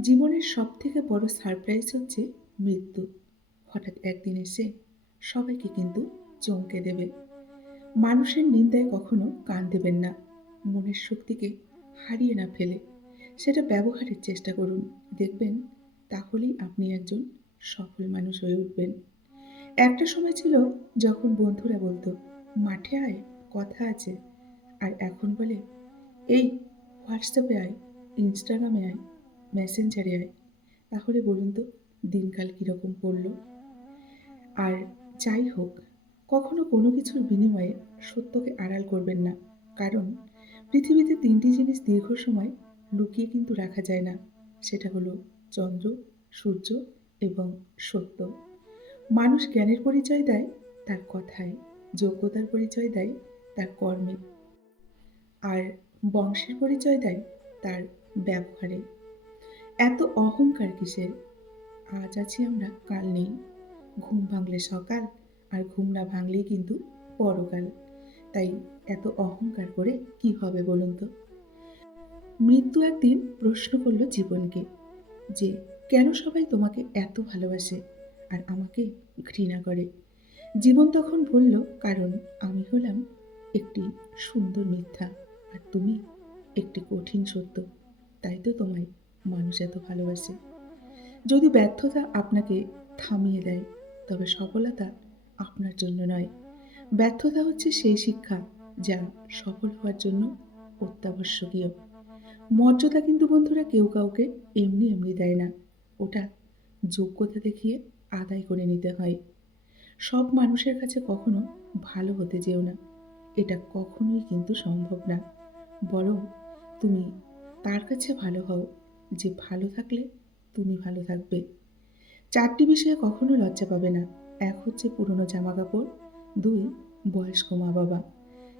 জীবনের সবথেকে বড় সারপ্রাইজ হচ্ছে মৃত্যু। হঠাৎ একদিন এসে সবাইকে কিন্তু চমকে দেবে। মানুষের নিন্দায় কখনো কান দেবেন না। মনের শক্তিকে হারিয়ে না ফেলে সেটা ব্যবহারের চেষ্টা করুন। দেখবেন তাহলেই আপনি একজন সফল মানুষ হয়ে উঠবেন। একটা সময় ছিল যখন বন্ধুরা বলতো, "মাঠে আয়, কথা আছে।" আর এখন বলে, "এই হোয়াটসঅ্যাপে আয়, ইনস্টাগ্রামে আয়, মেসেঞ্জারে আয়।" তাহলে বলুন তো দিনকাল কিরকম পড়ল? আর যাই হোক, কখনো কোনো কিছুর বিনিময়ে সত্যকে আড়াল করবেন না। কারণ পৃথিবীতে ৩ টি জিনিস দীর্ঘ সময় লুকিয়ে কিন্তু রাখা যায় না। সেটা হলো চন্দ্র, সূর্য এবং সত্য। মানুষ জ্ঞানের পরিচয় দেয় তার কথায়, যোগ্যতার পরিচয় দেয় তার কর্মে, আর বংশের পরিচয় দেয় তার ব্যবহারে। এত অহংকার কিসের? আজ আছি আমরা, কাল নেই। ঘুম ভাঙলে সকাল, আর ঘুম না ভাঙলেই কিন্তু পরকাল। তাই এত অহংকার করে কি হবে বলুন তো? মৃত্যু একদিন প্রশ্ন করল জীবনকে যে, কেন সবাই তোমাকে এত ভালোবাসে আর আমাকে ঘৃণা করে? জীবন তখন বলল, কারণ আমি হলাম একটি সুন্দর মিথ্যা, আর তুমি একটি কঠিন সত্য। তাই তো তোমায় মানুষ এত ভালোবাসে। যদি ব্যর্থতা আপনাকে থামিয়ে দেয়, তবে সফলতা আপনার জন্য নয়। ব্যর্থতা হচ্ছে সেই শিক্ষা যা সফল হওয়ার জন্য অত্যাবশ্যকীয়। মর্যাদা কিন্তু বন্ধুরা কেউ কাউকে এমনি এমনি দেয় না। ওটা যোগ্যতা দেখিয়ে আদায় করে নিতে হয়। সব মানুষের কাছে কখনো ভালো হতে যেও না। এটা কখনোই কিন্তু সম্ভব না। বরং তুমি তার কাছে ভালো হও যে ভালো থাকলে তুমি ভালো থাকবে। ৪ টি বিষয়ে কখনো লজ্জা পাবে না। ১ হচ্ছে পুরনো জামাকাপড়, ২ বয়স্ক মা-বাবা,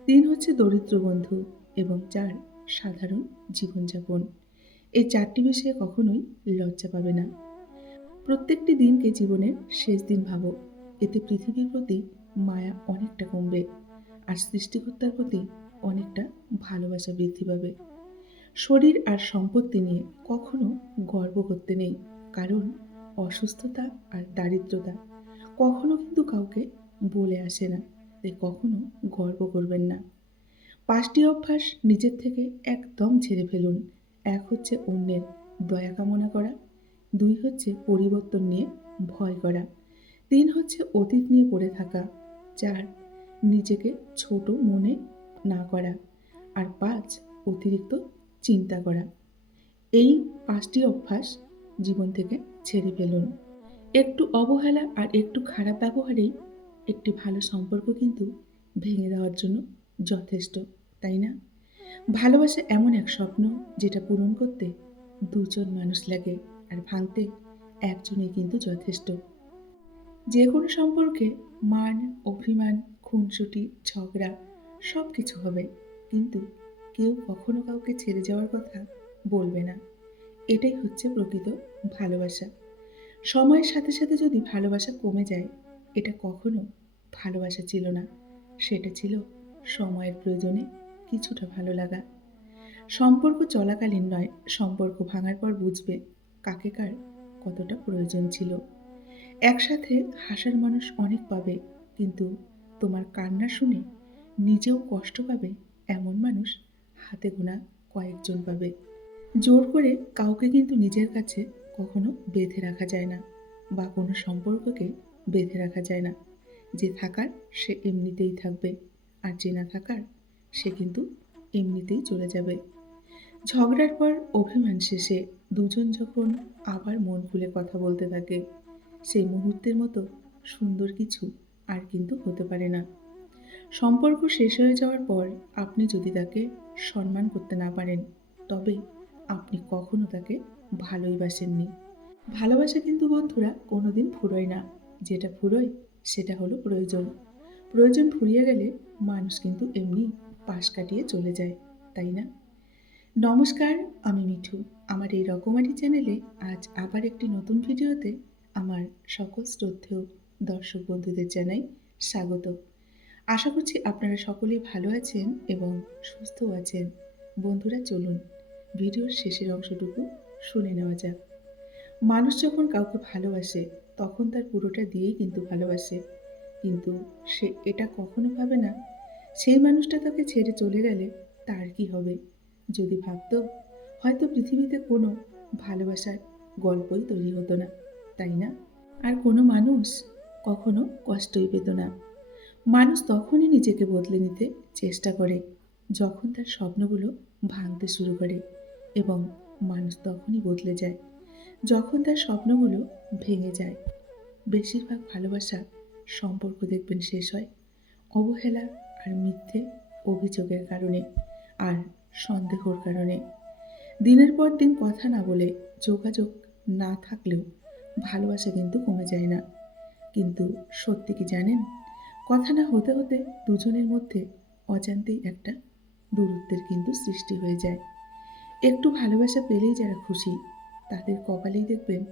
৩ হচ্ছে দরিদ্র বন্ধু এবং ৪ সাধারণ জীবনযাপন। এই ৪ টি বিষয়ে কখনোই লজ্জা পাবে না। প্রত্যেকটি দিনকে জীবনের শেষ দিন ভাবো। এতে পৃথিবীর প্রতি মায়া অনেকটা কমবে, আর সৃষ্টিকর্তার প্রতি অনেকটা ভালোবাসা বৃদ্ধি পাবে। শরীর আর সম্পত্তি নিয়ে কখনো গর্ব করতে নেই। কারণ অসুস্থতা আর দারিদ্রতা কখনো কিন্তু কাউকে বলে আসে না। তাই কখনো গর্ব করবেন না। ৫ টি অভ্যাস নিজের থেকে একদম ঝেড়ে ফেলুন। ১ হচ্ছে অন্যের দয়া কামনা করা, ২ হচ্ছে পরিবর্তন নিয়ে ভয় করা, ৩ হচ্ছে অতীত নিয়ে পড়ে থাকা, ৪ নিজেকে ছোট মনে না করা, আর ৫ অতিরিক্ত চিন্তা করা। এই ৫ টি অভ্যাস জীবন থেকে ছেড়ে ফেলুন। একটু অবহেলা আর একটু খারাপ ব্যবহারেই একটি ভালো সম্পর্ক কিন্তু ভেঙে দেওয়ার জন্য যথেষ্ট, তাই না? ভালোবাসা এমন এক স্বপ্ন যেটা পূরণ করতে ২ জন মানুষ লাগে, আর ভাঙতে একজনই কিন্তু যথেষ্ট। যেকোনো সম্পর্কে মান, অভিমান, খুনসুটি, ঝগড়া সবকিছু হবে। কিন্তু কেউ কখনো কাউকে ছেড়ে যাওয়ার কথা বলবে না। এটাই হচ্ছে প্রকৃত ভালোবাসা। সময়ের সাথে, সাথে যদি ভালোবাসা কমে যায়, এটা কখনো ভালোবাসা ছিল না। সেটা ছিল সময়ের প্রয়োজনে কিছুটা ভালো লাগা। সম্পর্ক চলাকালীন নয়, সম্পর্ক ভাঙার পর বুঝবে কাকে কার কতটা প্রয়োজন ছিল। একসাথে হাসার মানুষ অনেক পাবে, কিন্তু তোমার কান্না শুনে নিজেও কষ্ট পাবে এমন মানুষ হাতে গোনা কয়েকজন পাবে। জোর করে কাউকে কিন্তু নিজের কাছে কখনো বেঁধে রাখা যায় না, বা কোনো সম্পর্ককে বেঁধে রাখা যায় না। যে থাকার সে এমনিতেই থাকবে, আর যে না থাকার সে কিন্তু এমনিতেই চলে যাবে। ঝগড়ার পর অভিমান শেষে দুজন যখন আবার মন খুলে কথা বলতে থাকে, সেই মুহূর্তের মতো সুন্দর কিছু আর কিন্তু হতে পারে না। সম্পর্ক শেষ হয়ে যাওয়ার পর আপনি যদি তাকে সম্মান করতে না পারেন, তবে আপনি কখনো তাকে ভালোই বাসেননি। ভালোবাসা কিন্তু বন্ধুরা কোনোদিন ফুরোয় না। যেটা ফুরোয় সেটা হলো প্রয়োজন। প্রয়োজন ফুরিয়ে গেলে মানুষ কিন্তু এমনি পাশ কাটিয়ে চলে যায়, তাই না? নমস্কার, আমি মিঠু। আমার এই রকমারি চ্যানেলে আজ আবার একটি নতুন ভিডিওতে আমার সকল শ্রদ্ধেয় দর্শক বন্ধুদের জানাই স্বাগত। আশা করছি আপনারা সকলেই ভালো আছেন এবং সুস্থও আছেন। বন্ধুরা চলুন ভিডিওর শেষের অংশটুকু শুনে নেওয়া যাক। মানুষ যখন কাউকে ভালোবাসে তখন তার পুরোটা দিয়েই কিন্তু ভালোবাসে। কিন্তু সে এটা কখনো ভাবে না সেই মানুষটা তাকে ছেড়ে চলে গেলে তার কি হবে। যদি ভাবতো হয়তো পৃথিবীতে কোনো ভালোবাসার গল্পই তৈরি হতো না, তাই না? আর কোনো মানুষ কখনো কষ্টই পেত না। মানুষ তখনই নিজেকে বদলে নিতে চেষ্টা করে যখন তার স্বপ্নগুলো ভাঙতে শুরু করে, এবং মানুষ তখনই বদলে যায় যখন তার স্বপ্নগুলো ভেঙে যায়। বেশিরভাগ ভালোবাসা সম্পর্ক দেখবেন শেষ হয় অবহেলা আর মিথ্যে অভিযোগের কারণে, আর সন্দেহর কারণে। দিনের পর দিন কথা না বলে, যোগাযোগ না থাকলেও ভালোবাসা কিন্তু কমে যায় না। কিন্তু সত্যি কি জানেন, কথা না হতে হতে দুজনের মধ্যে অজান্তেই একটা দূরত্বের কিন্তু সৃষ্টি হয়ে যায়। একটু ভালোবাসা পেলেই যারা খুশি, তাদের কপালেই দেখবেন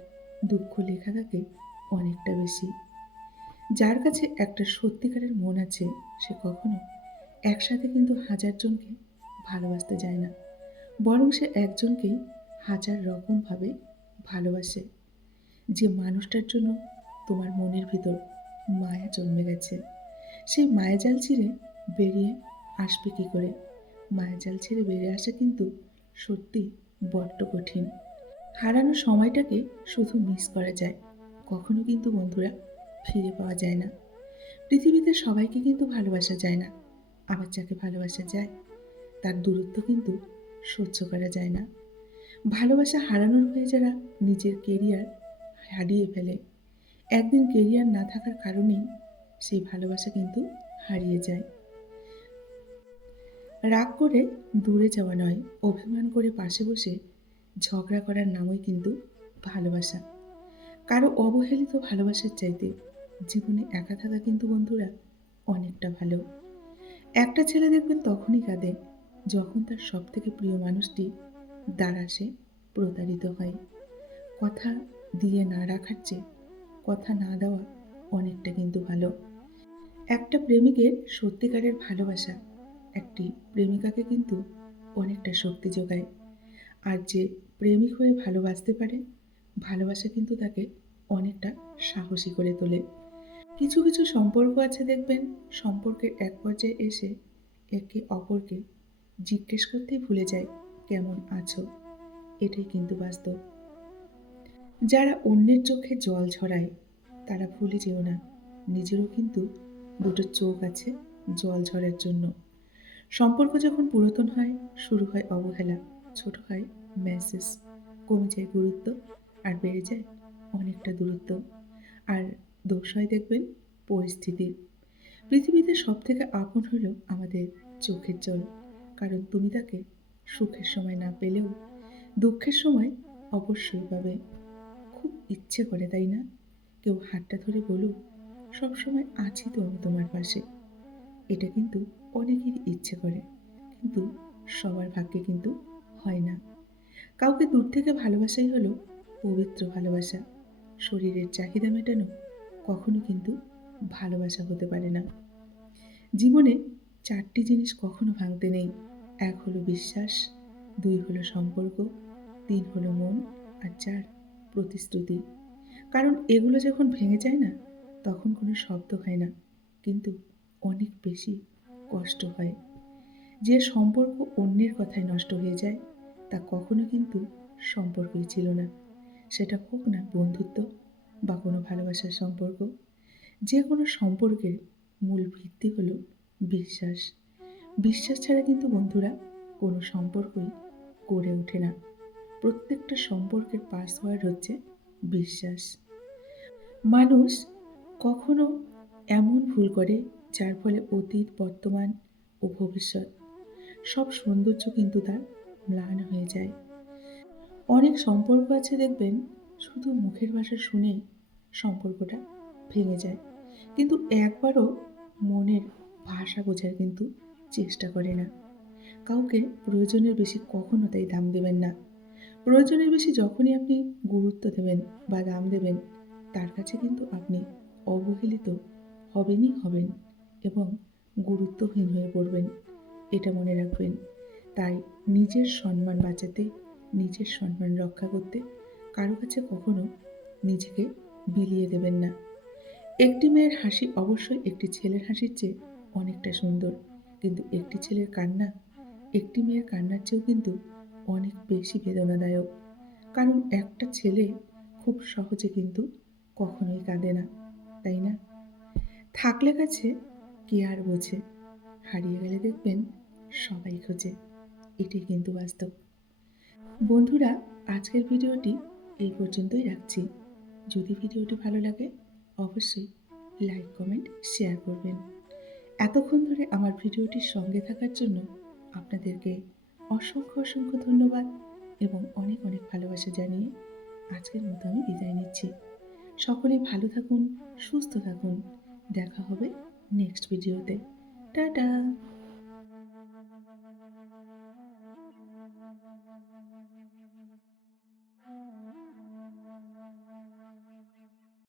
দুঃখ লেখা থাকে অনেকটা বেশি। যার কাছে একটা সত্যিকারের মন আছে, সে কখনো একসাথে কিন্তু হাজার জনকে ভালোবাসতে যায় না, বরং সে একজনকেই হাজার রকমভাবে ভালোবাসে। যে মানুষটার জন্য তোমার মনের ভিতর মায়া জন্মে গেছে, সেই মায়াজাল ছিঁড়ে বেরিয়ে আসবে কি করে? মায়াজাল ছেড়ে বেরিয়ে আসা কিন্তু সত্যি বড্ড কঠিন। হারানো সময়টাকে শুধু মিস করা যায়, কখনো কিন্তু বন্ধুরা ফিরে পাওয়া যায় না। পৃথিবীতে সবাইকে কিন্তু ভালোবাসা যায় না, আবার যাকে ভালোবাসা যায় তার দূরত্ব কিন্তু সহ্য করা যায় না। ভালোবাসা হারানোর হয়ে যারা নিজের কেরিয়ার হারিয়ে ফেলে, একদিন কেরিয়ার না থাকার কারণেই সেই ভালোবাসা কিন্তু হারিয়ে যায়। রাগ করে দূরে যাওয়া নয়, অভিমান করে পাশে বসে ঝগড়া করার নামই কিন্তু ভালোবাসা। কারো অবহেলিত ভালোবাসার চাইতে জীবনে একা থাকা কিন্তু বন্ধুরা অনেকটা ভালো। একটা ছেলে দেখবেন তখনই কাঁদে যখন তার সব থেকে প্রিয় মানুষটি দ্বারা সে প্রতারিত হয়। কথা দিয়ে না রাখার চেয়ে কথা না দেওয়া অনেকটা কিন্তু ভালো। একটা প্রেমিকের সত্যিকারের ভালোবাসা একটি প্রেমিকাকে কিন্তু অনেকটা শক্তি যোগায়। আর যে প্রেমিক হয়ে ভালোবাসতে পারে, ভালোবাসা কিন্তু তাকে অনেকটা সাহসী করে তোলে। কিছু কিছু সম্পর্ক আছে দেখবেন, সম্পর্কের এক পর্যায়ে এসে একে অপরকে জিজ্ঞেস করতেই ভুলে যায় কেমন আছো। এটাই কিন্তু বাস্তব। যারা অন্যের চোখে জল ঝরায় তারা ভুলে যেও না, নিজেরও কিন্তু দুটো চোখ আছে জল ঝরার জন্য। সম্পর্ক যখন পুরাতন হয়, শুরু হয় অবহেলা, ছোট হয় মেসেজ, কমে যায় গুরুত্ব, আর বেড়ে যায় অনেকটা দূরত্ব। আর দোষ হয় দেখবেন পরিস্থিতির। পৃথিবীতে সব থেকে আপন হলো আমাদের চোখের জল, কারণ তুমি তাকে সুখের সময় না পেলেও দুঃখের সময় অবশ্যই পাবে। খুব ইচ্ছে করে, তাই না? কেউ হাতটা ধরে বলুক, সবসময় আছি তো আমি তোমার পাশে। এটা কিন্তু অনেকেরই ইচ্ছে করে, কিন্তু সবার ভাগ্যে কিন্তু হয় না। কাউকে দূর থেকে ভালোবাসাই হলো পবিত্র ভালোবাসা। শরীরের চাহিদা মেটানো কখনো কিন্তু ভালোবাসা হতে পারে না। জীবনে চারটি জিনিস কখনো ভাঙতে নেই। এক হলো বিশ্বাস, দুই হলো সম্পর্ক, তিন হলো মন, আর চার প্রতিশ্রুতি। কারণ এগুলো যখন ভেঙে যায় না, তখন কোনো শব্দ হয় না, কিন্তু অনেক বেশি কষ্ট হয়। যে সম্পর্ক অন্যের কথায় নষ্ট হয়ে যায়, তা কখনো কিন্তু সম্পর্কই ছিল না। সেটা হোক না বন্ধুত্ব বা কোনো ভালোবাসার সম্পর্ক। যে কোনো সম্পর্কের মূল ভিত্তি হলো বিশ্বাস। বিশ্বাস ছাড়া কিন্তু বন্ধুরা কোনো সম্পর্কই গড়ে ওঠে না। প্রত্যেকটা সম্পর্কের পাসওয়ার্ড হচ্ছে বিশ্বাস। মানুষ কখনো এমন ভুল করে যার ফলে অতীত, বর্তমান ও ভবিষ্যৎ সব সৌন্দর্য কিন্তু তার ম্লান হয়ে যায়। অনেক সম্পর্ক আছে দেখবেন, শুধু মুখের ভাষা শুনেই সম্পর্কটা ভেঙে যায়, কিন্তু একবারও মনের ভাষা বোঝার কিন্তু চেষ্টা করে না। কাউকে প্রয়োজনের বেশি কখনো তাই দাম দেবেন না। প্রয়োজনের বেশি যখনই আপনি গুরুত্ব দেবেন বা দাম দেবেন, তার কাছে কিন্তু আপনি অবহেলিত হবেনই হবেন, এবং গুরুত্বহীন হয়ে পড়বেন। এটা মনে রাখবেন। তাই নিজের সম্মান বাঁচাতে, নিজের সম্মান রক্ষা করতে কারো কাছে কখনো নিজেকে বিলিয়ে দেবেন না। একটি মেয়ের হাসি অবশ্যই একটি ছেলের হাসির চেয়ে অনেকটা সুন্দর। কিন্তু একটি ছেলের কান্না একটি মেয়ের কান্নার চেয়েও কিন্তু অনেক বেশি বেদনাদায়ক। কারণ একটা ছেলে খুব সহজে কিন্তু কখনোই কাঁদে না, তাই না? থাকলে কাছে কে আর বোঝে, হারিয়ে গেলে দেখবেন সবাই খোঁজে। এটাই কিন্তু বাস্তব। বন্ধুরা, আজকের ভিডিওটি এই পর্যন্তই রাখছি। যদি ভিডিওটি ভালো লাগে অবশ্যই লাইক, কমেন্ট, শেয়ার করবেন। এতক্ষণ ধরে আমার ভিডিওটির সঙ্গে থাকার জন্য আপনাদেরকে অসংখ্য ধন্যবাদ এবং অনেক ভালোবাসা জানিয়ে আজকের মতো আমি বিদায় নিচ্ছি। সকলেই ভালো থাকুন, সুস্থ থাকুন। দেখা হবে নেক্সট ভিডিওতে। টাটা।